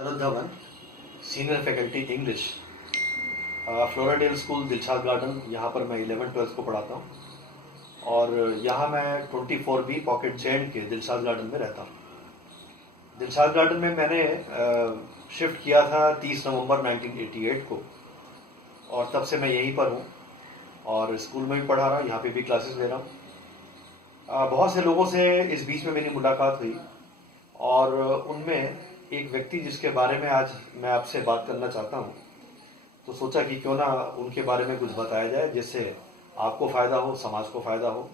शरद Dhawan, senior faculty English, Floradale school, Dilshad Garden. यहाँ पर मैं 11th-12th को पढ़ाता हूँ और यहाँ मैं 24B पॉकेट जेंड के दिलशाद गार्डन में रहता हूँ। दिलशाद गार्डन में मैंने शिफ्ट किया था 30 नवंबर 1988 को और तब से मैं यहीं पर हूँ और स्कूल में भी पढ़ा रहा हूँ, यहाँ पे भी क्लासेस ले रहा हूँ। बहुत से लोगों से इस बीच में मेरी मुलाकात हुई और उनमें एक व्यक्ति जिसके बारे में आज मैं आपसे बात करना चाहता हूँ, तो सोचा कि क्यों ना उनके बारे में कुछ बताया जाए जिससे आपको फ़ायदा हो, समाज को फ़ायदा हो।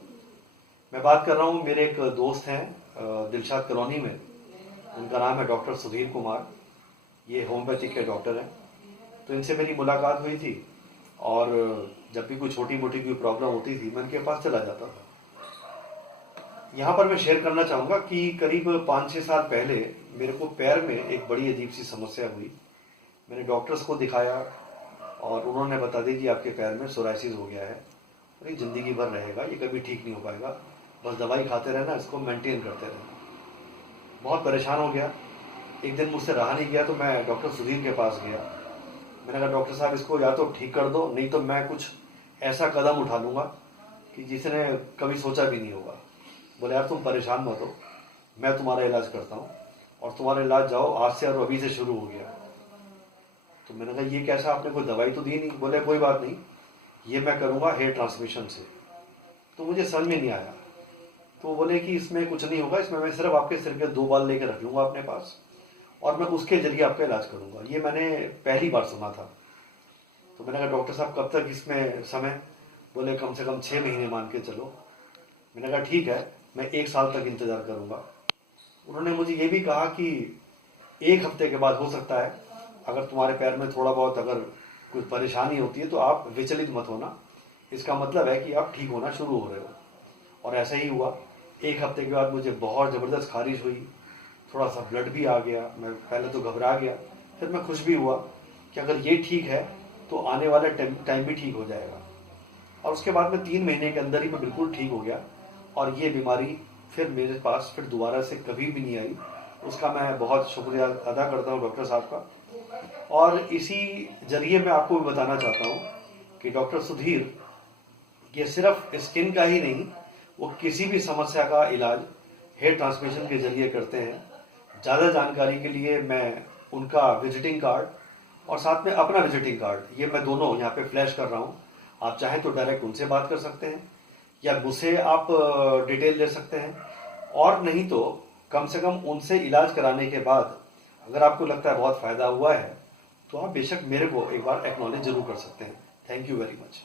मैं बात कर रहा हूँ, मेरे एक दोस्त हैं दिलशाद कॉलोनी में, उनका नाम है डॉक्टर सुधीर कुमार। ये होम्योपैथिक के डॉक्टर हैं। तो इनसे मेरी मुलाकात हुई थी और जब भी कोई छोटी मोटी कोई प्रॉब्लम होती थी मैं इनके पास चला जाता था। यहाँ पर मैं शेयर करना चाहूँगा कि करीब 5-6 साल पहले मेरे को पैर में एक बड़ी अजीब सी समस्या हुई। मैंने डॉक्टर्स को दिखाया और उन्होंने बता दी कि आपके पैर में सोराइसिस हो गया है और ये ज़िंदगी भर रहेगा, ये कभी ठीक नहीं हो पाएगा, बस दवाई खाते रहना, इसको मेंटेन करते रहना। बहुत परेशान हो गया। एक दिन मुझसे रहा नहीं गया तो मैं डॉक्टर सुधीर के पास गया। मैंने कहा डॉक्टर साहब इसको या तो ठीक कर दो, नहीं तो मैं कुछ ऐसा कदम उठा लूँगा कि जिसने कभी सोचा भी नहीं होगा। बोले यार तुम परेशान मत हो, मैं तुम्हारा इलाज करता हूँ और तुम्हारा इलाज जाओ आज से और अभी से शुरू हो गया। तो मैंने कहा ये कैसा, आपने कोई दवाई तो दी नहीं? बोले कोई बात नहीं, ये मैं करूँगा हेयर ट्रांसमिशन से। तो मुझे समझ में नहीं आया। तो बोले कि इसमें कुछ नहीं होगा, इसमें मैं सिर्फ आपके सिर के 2 बाल लेकर रख लूँगा अपने पास और मैं उसके जरिए आपका इलाज करूँगा। ये मैंने पहली बार सुना था। तो मैंने कहा डॉक्टर साहब कब तक इसमें समय? बोले कम से कम 6 महीने मान के चलो। मैंने कहा ठीक है, मैं 1 साल तक इंतज़ार करूँगा। उन्होंने मुझे ये भी कहा कि 1 हफ्ते के बाद हो सकता है, अगर तुम्हारे पैर में थोड़ा बहुत अगर कुछ परेशानी होती है तो आप विचलित मत होना, इसका मतलब है कि आप ठीक होना शुरू हो रहे हो। और ऐसा ही हुआ। 1 हफ्ते के बाद मुझे बहुत ज़बरदस्त खारिश हुई, थोड़ा सा ब्लड भी आ गया। मैं पहले तो घबरा गया, फिर मैं खुश भी हुआ कि अगर ये ठीक है तो आने वाला टाइम भी ठीक हो जाएगा। और उसके बाद में 3 महीने के अंदर ही मैं बिल्कुल ठीक हो गया और ये बीमारी फिर मेरे पास फिर दोबारा से कभी भी नहीं आई। उसका मैं बहुत शुक्रिया अदा करता हूँ डॉक्टर साहब का। और इसी जरिए मैं आपको भी बताना चाहता हूँ कि डॉक्टर सुधीर ये सिर्फ स्किन का ही नहीं, वो किसी भी समस्या का इलाज हेयर ट्रांसमिशन के जरिए करते हैं। ज़्यादा जानकारी के लिए मैं उनका विजिटिंग कार्ड और साथ में अपना विजिटिंग कार्ड, ये मैं दोनों यहाँ पे फ्लैश कर रहा हूँ। आप चाहें तो डायरेक्ट उनसे बात कर सकते हैं या मुझसे आप डिटेल ले सकते हैं, और नहीं तो कम से कम उनसे इलाज कराने के बाद अगर आपको लगता है बहुत फ़ायदा हुआ है तो आप बेशक मेरे को एक बार एक्नॉलेज जरूर कर सकते हैं। Thank you very much.